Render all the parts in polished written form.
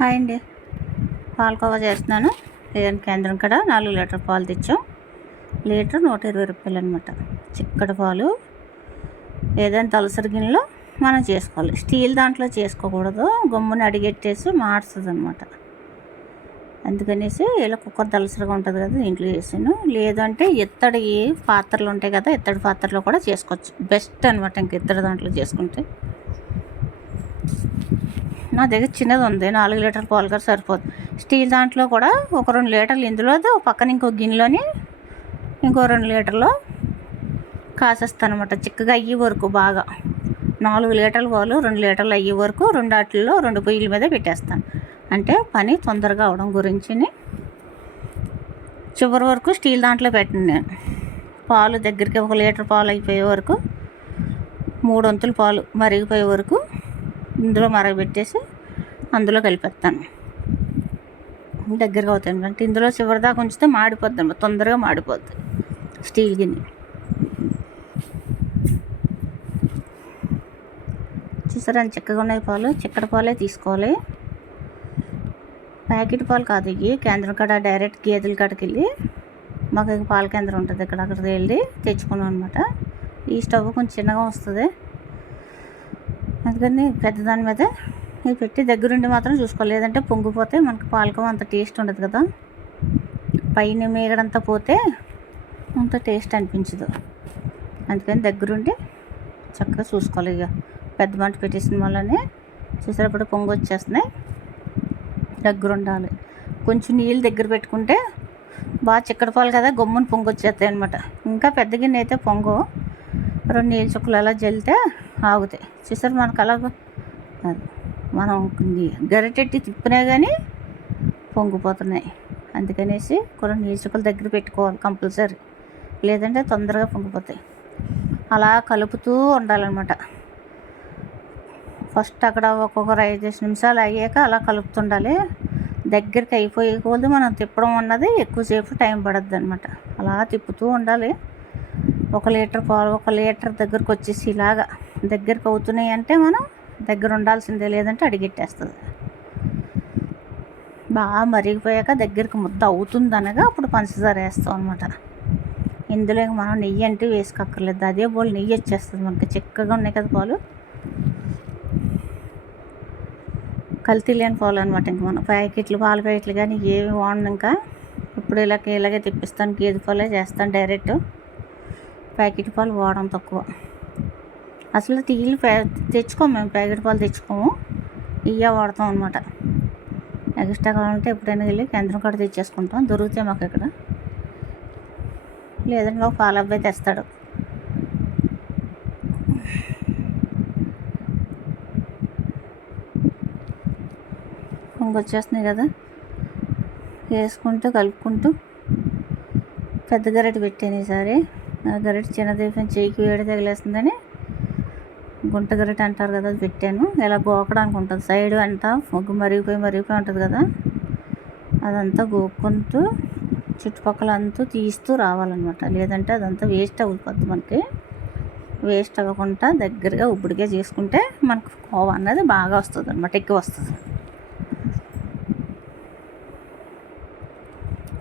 Hi అండి. పాలకోవా చేస్తున్నాను. లేదంటే కేంద్రం కాడ 4 లీటర్ పాలు తెచ్చాం. లీటర్ 120 రూపాయలు అనమాట. చిక్కటి పాలు ఏదైనా తలసరి గిన్నెలో మనం చేసుకోవాలి. స్టీల్ దాంట్లో చేసుకోకూడదు, గమ్ముని అడిగెట్టేసి మాడుస్తుంది అనమాట. అందుకనేసి ఇలా కుక్కర్ తలసరిగా ఉంటుంది కదా, ఇంట్లో చేసాను. లేదంటే ఇత్తడి పాత్రలు ఉంటాయి కదా, ఇత్తడి పాత్రలో కూడా చేసుకోవచ్చు. బెస్ట్ అనమాట. ఇంక ఇత్తడి దాంట్లో చేసుకుంటే. నా దగ్గర చిన్నది ఉంది, 4 లీటర్ పాలు కూడా సరిపోదు. స్టీల్ దాంట్లో కూడా ఒక 2 లీటర్లు ఇందులో పక్కన ఇంకో గిన్నెలోని ఇంకో 2 లీటర్లు కాసేస్తాను అనమాట. చిక్కగా అయ్యే వరకు బాగా 4 లీటర్ల పాలు 2 లీటర్లు అయ్యే వరకు 2 వాటిల్లో 2 పొయ్యిల మీద పెట్టేస్తాను. అంటే పని తొందరగా అవడం గురించి చివరి వరకు స్టీల్ దాంట్లో పెట్టండి. నేను పాలు దగ్గరికి 1 లీటర్ పాలు అయిపోయే వరకు 3 వంతుల పాలు మరిగిపోయే వరకు ఇందులో మరగబెట్టేసి అందులో కలిపేస్తాను. దగ్గరగా అవుతాయి. అంటే ఇందులో చివరిదాకా ఉంచితే మాడిపోద్ది అన్నమాట, తొందరగా మాడిపోద్ది స్టీల్ గిన్నె. చూసారా అని చిక్కగా ఉన్నాయి పాలు. చిక్కటి పాలే తీసుకోవాలి, ప్యాకెట్ పాలు కాదు. ఇవి కేంద్రం కాడ డైరెక్ట్ గేదెల కాడికి వెళ్ళి, మాకు పాల కేంద్రం ఉంటుంది ఇక్కడ, అక్కడికి వెళ్ళి తెచ్చుకున్నాం అనమాట. ఈ స్టవ్ కొంచెం చిన్నగా వస్తుంది, అందుకని పెద్దదాని మీద ఇది పెట్టి దగ్గరుండి మాత్రం చూసుకోవాలి. లేదంటే పొంగిపోతే మనకు పాలకోవా అంత టేస్ట్ ఉండదు కదా, పైన మేగడంతా పోతే అంత టేస్ట్ అనిపించదు. అందుకని దగ్గరుండి చక్కగా చూసుకోవాలి. ఇక పెద్ద మంట పెట్టేసిన వల్లనే చూసేటప్పుడు పొంగు వచ్చేస్తున్నాయి. దగ్గర ఉండాలి. కొంచెం నీళ్ళు దగ్గర పెట్టుకుంటే బాగా చిక్కటి పాలు కదా, గమ్మున పొంగు వచ్చేస్తాయి అనమాట. ఇంకా పెద్ద గిన్నె అయితే పొంగు, 2 నీళ్ళు చుక్కలు అలా జల్లితే ఆగుతాయి. చూసారు మనకు అలాగ అది మనం గరిటెట్టి తిప్పినా కానీ పొంగిపోతున్నాయి. అందుకనేసి కొన్ని నీళ్ళు చుక్కలు దగ్గర పెట్టుకోవాలి కంపల్సరీ, లేదంటే తొందరగా పొంగిపోతాయి. అలా కలుపుతూ ఉండాలన్నమాట. ఫస్ట్ అక్కడ ఒక్కొక్కరు 5 నిమిషాలు అయ్యాక అలా కలుపుతుండాలి. దగ్గరికి అయిపోయే కొద్ది మనం తిప్పడం అన్నది ఎక్కువసేపు టైం పడుద్ది అనమాట. అలా తిప్పుతూ ఉండాలి. 1 లీటర్ పాలు 1 లీటర్ దగ్గరకు వచ్చేసి ఇలాగా దగ్గరికి అవుతున్నాయి అంటే మనం దగ్గర ఉండాల్సిందే, లేదంటే అడిగెట్టేస్తుంది. బాగా మరిగిపోయాక దగ్గరికి ముద్ద అవుతుంది అనగా అప్పుడు పంచదార వేస్తాం అనమాట. ఇందులో మనం నెయ్యి అంటే వేసుకోక్కర్లేదు, అదే బోల్ నెయ్యి వచ్చేస్తుంది మనకి. చిక్కగా ఉన్నాయి కదా పాలు, కల్తీ లేని పాలు అనమాట. ఇంక మనం ప్యాకెట్లు పాల ప్యాకెట్లు కానీ ఏమి వాడను. ఇంకా ఇప్పుడు ఇలాగే తెప్పిస్తాను, గేదె పాలే చేస్తాను డైరెక్ట్. ప్యాకెట్ పాలు వాడడం తక్కువ. అసలు టీలు తెచ్చుకోము మేము, ప్యాకెట్ పాలు తెచ్చుకోము, ఇవే వాడతాం అనమాట. ఎక్స్ట్రా కావాలంటే ఎప్పుడైనా వెళ్ళి కేంద్రం కాడ తెచ్చేసుకుంటాం, దొరుకుతాయి మాకు ఇక్కడ. లేదంటే మాకు పాల అబ్బాయి తెస్తాడు. వచ్చేస్తున్నాయి కదా, వేసుకుంటూ కలుపుకుంటూ పెద్ద గరిటె పెట్టాను ఈసారి. ఆ గరిటె చిన్నది చేయికి వేడి తగిలేస్తుందని గుంట గరిటె అంటారు కదా, అది పెట్టాను. ఇలా గోకడానికి ఉంటుంది, సైడ్ అంతా మరిగిపోయి ఉంటుంది కదా, అదంతా గోక్కుంటూ చుట్టుపక్కల అంతా తీస్తూ రావాలన్నమాట. లేదంటే అదంతా వేస్ట్ అయిపోద్ది మనకి. వేస్ట్ అవ్వకుండా దగ్గరగా ఉబ్బడిగా చేసుకుంటే మనకు కోవా అన్నది బాగా వస్తుంది అనమాట, ఎక్కువ వస్తుంది.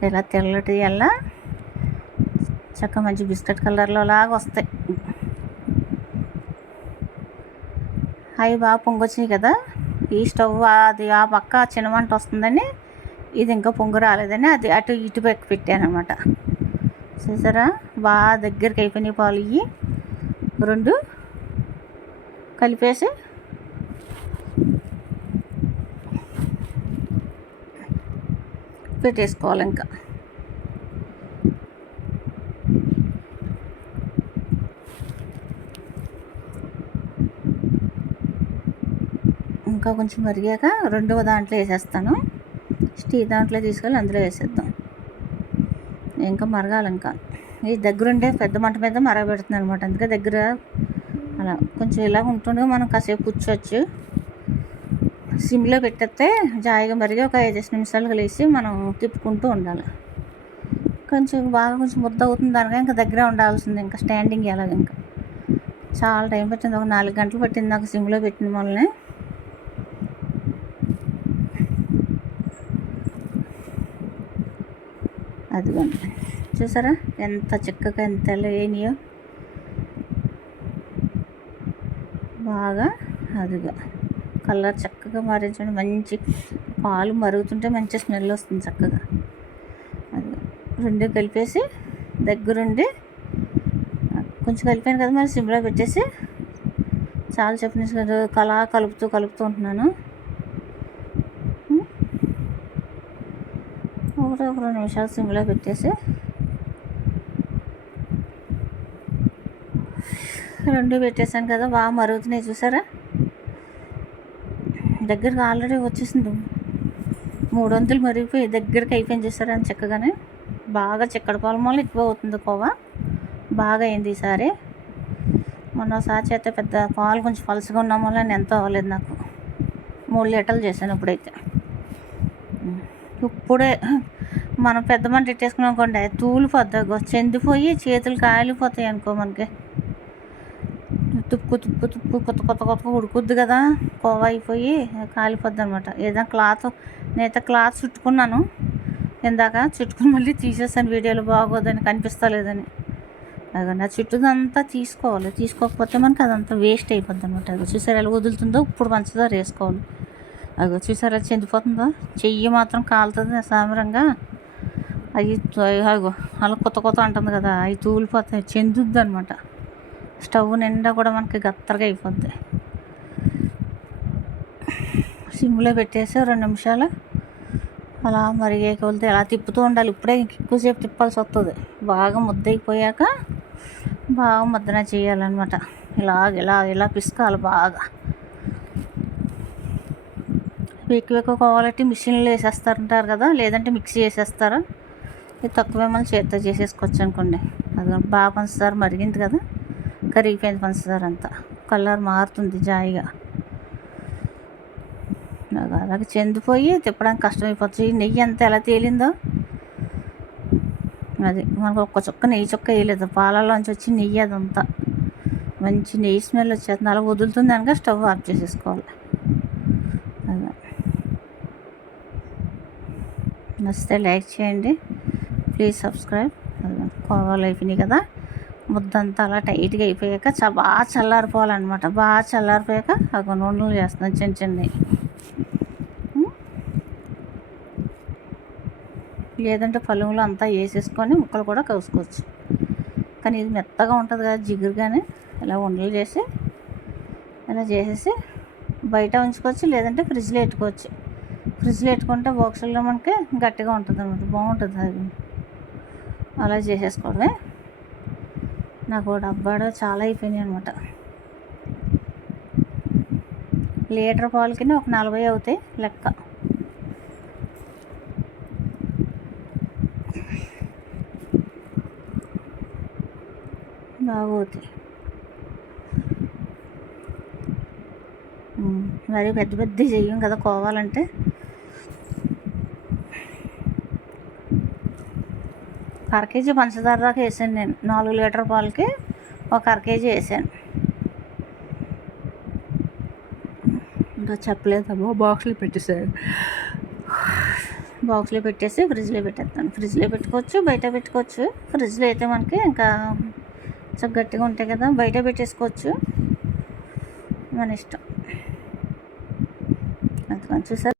ఇలా తెల్లటి ఎలా చక్కగా మంచి బిస్కెట్ కలర్లో లాగా వస్తాయి. అవి బాగా పొంగొచ్చినాయి కదా. ఈ స్టవ్ అది ఆ పక్క చిన్న మంట వస్తుందని, ఇది ఇంకా పొంగు రాలేదని అది అటు ఇటు పెట్టాను అనమాట. చూసారా బాగా దగ్గరికి అయిపోయినాయి పాలు. ఇవి 2 కలిపేసి పెట్టేసుకోవాలి. ఇంకా కొంచెం మరిగాక 2వ దాంట్లో వేసేస్తాను. స్టీల్ దాంట్లో తీసుకెళ్ళి అందులో వేసేద్దాం. ఇంకా మరగాలి. ఇంకా ఈ దగ్గరుండే పెద్ద మంట మీద మరగబెడుతుంది అనమాట. అందుకే దగ్గర అలా కొంచెం ఇలా ఉంటుండగా మనం కాసేపు కూర్చోవచ్చు. సిమ్లో పెట్టేస్తే జాయిగా మరిగి ఒక 5 నిమిషాలు కలిసి మనం తిప్పుకుంటూ ఉండాలి. కొంచెం ముద్ద అవుతుంది అనగా ఇంకా దగ్గర ఉండాల్సింది. ఇంకా స్టాండింగ్ ఎలాగ ఇంకా చాలా టైం పట్టింది, ఒక 4 గంటలు పట్టింది నాకు సిమ్లో పెట్టిన వాళ్ళని. అదిగోండి, చూసారా ఎంత చిక్కగా ఎంత లేనియో బాగా. అదిగా కలర్ చక్కగా మారించండి, మంచి పాలు మరుగుతుంటే మంచి స్మెల్ వస్తుంది చక్కగా. అది రెండు కలిపేసి దగ్గరుండి కొంచెం కలిపాను కదా, మరి సిమ్లో పెట్టేసి చాలా చెప్పిన కలా కలుపుతూ ఉంటున్నాను. ఒక 2 నిమిషాలు సిమ్లో పెట్టేసి రెండు పెట్టేసాను కదా, బాగా మరుగుతున్నాయి చూసారా. దగ్గరకు ఆల్రెడీ వచ్చేసింది, 3 వంతులు మరిగిపోయి దగ్గరికి అయిపోయింది చూసారా అని చక్కగానే. బాగా చిక్కడి పాలు మూల ఎక్కువ అవుతుంది కోవా, బాగా అయింది ఈసారి. మొన్నసారి చేస్తే పెద్ద పాలు కొంచెం పలుసగా ఉన్న వల్ల ఎంతో అవ్వలేదు నాకు. 3 లీటర్లు చేశాను ఇప్పుడైతే. ఇప్పుడే మనం పెద్ద మంట ఇట్టేసుకున్నాం అనుకోండి, తూలిపోద్ది, చెందిపోయి చేతులు కాలిపోతాయి అనుకో మనకి. తుప్పు కొత్త ఉడుకుద్ది కదా, కోవా అయిపోయి కాలిపోద్ది అనమాట. ఏదైనా క్లాత్, నేనైతే క్లాత్ చుట్టుకున్నాను ఇందాక, చుట్టుకుని మళ్ళీ తీసేసాను వీడియోలో బాగోదని, కనిపిస్తలేదని. అదండి ఆ చుట్టూదంతా తీసుకోవాలి, తీసుకోకపోతే మనకి అదంతా వేస్ట్ అయిపోద్ది అనమాట. అది చూసారా ఎలా వదులుతుందో. ఇప్పుడు పంచదార వేసుకోవాలి. అది చూసారా చెందిపోతుందో, చెయ్యి మాత్రం కాలుతుంది సామరంగా. అవి అగో అలా కొత్త అంటుంది కదా, అవి తూలిపోతాయి, చెందుద్ది అనమాట. స్టవ్ నిండా కూడా మనకి గత్తరగా అయిపోద్ది. సిమ్లో పెట్టేసి 2 నిమిషాలు అలా మరిగే కొలితే అలా తిప్పుతూ ఉండాలి. ఇప్పుడే ఎక్కువసేపు తిప్పాల్సి వస్తుంది. బాగా ముద్ద అయిపోయాక బాగా ముద్దన చేయాలన్నమాట. ఇలా పిసుకాలి బాగా. ఎక్కువ కావాలంటే మిషన్లో వేసేస్తారంటారు కదా, లేదంటే మిక్సీ వేసేస్తారు. ఇది తక్కువే మళ్ళీ చేత్తో చేసేసుకోవచ్చు అనుకోండి. అది బాగా పంచదార మరిగింది కదా, కరిగిపోయింది పంచదార అంతా, కలర్ మారుతుంది జాయిగా. అలాగే చెందిపోయి తిప్పడానికి కష్టమైపోతుంది. నెయ్యి అంతా ఎలా తేలిందో అది, మనకు ఒక్క చుక్క నెయ్యి చుక్క వేయలేదు, పాలలోంచి వచ్చి నెయ్యి అదంతా మంచి నెయ్యి స్మెల్ వచ్చేస్తుంది. అలా వదులుతుంది కనుక స్టవ్ ఆఫ్ చేసేసుకోవాలి. అలా నచ్చితే లైక్ చేయండి, ప్లీజ్ సబ్స్క్రైబ్. కోవాలు అయిపోయినాయి కదా, ముద్దంతా అలా టైట్గా అయిపోయాక బాగా చల్లారిపోవాలన్నమాట. బాగా చల్లారిపోయాక ఒక నూనెలు చేస్తున్నాను చిన్నవి. లేదంటే పలువులు అంతా వేసేసుకొని ముక్కలు కూడా కలుసుకోవచ్చు. కానీ ఇది మెత్తగా ఉంటుంది కదా జిగురుగానే, ఇలా ఉండలు చేసి ఇలా చేసేసి బయట ఉంచుకోవచ్చు, లేదంటే ఫ్రిడ్జ్లో పెట్టుకోవచ్చు. ఫ్రిడ్జ్లో పెట్టుకుంటే బాక్సుల్లో మనకి గట్టిగా ఉంటుంది అనమాట, బాగుంటుంది అది. అలా చేసేసుకోవడమే. నాకు డబ్బాడు చాలా అయిపోయినాయి అనమాట. లీటర్ పాలకి ఒక 40 అవుతాయి లెక్క. బాగా అవుతాయి. మరి పెద్ద చెయ్యం కదా కోవాలంటే. కేజీ పంచదార దాకా వేసాను నేను. 4 లీటర్ పాలకి ఒక కేజీ వేసాను. ఇంకా చెప్పలేదమ్మా, బాక్స్లో పెట్టేసాను. బాక్స్లో పెట్టేసి ఫ్రిడ్జ్లో పెట్టేస్తాను. ఫ్రిడ్జ్లో పెట్టుకోవచ్చు, బయట పెట్టుకోవచ్చు. ఫ్రిడ్జ్లో అయితే మనకి ఇంకా గట్టిగా ఉంటాయి కదా, బయట పెట్టేసుకోవచ్చు, మన ఇష్టం. అది చూసారు.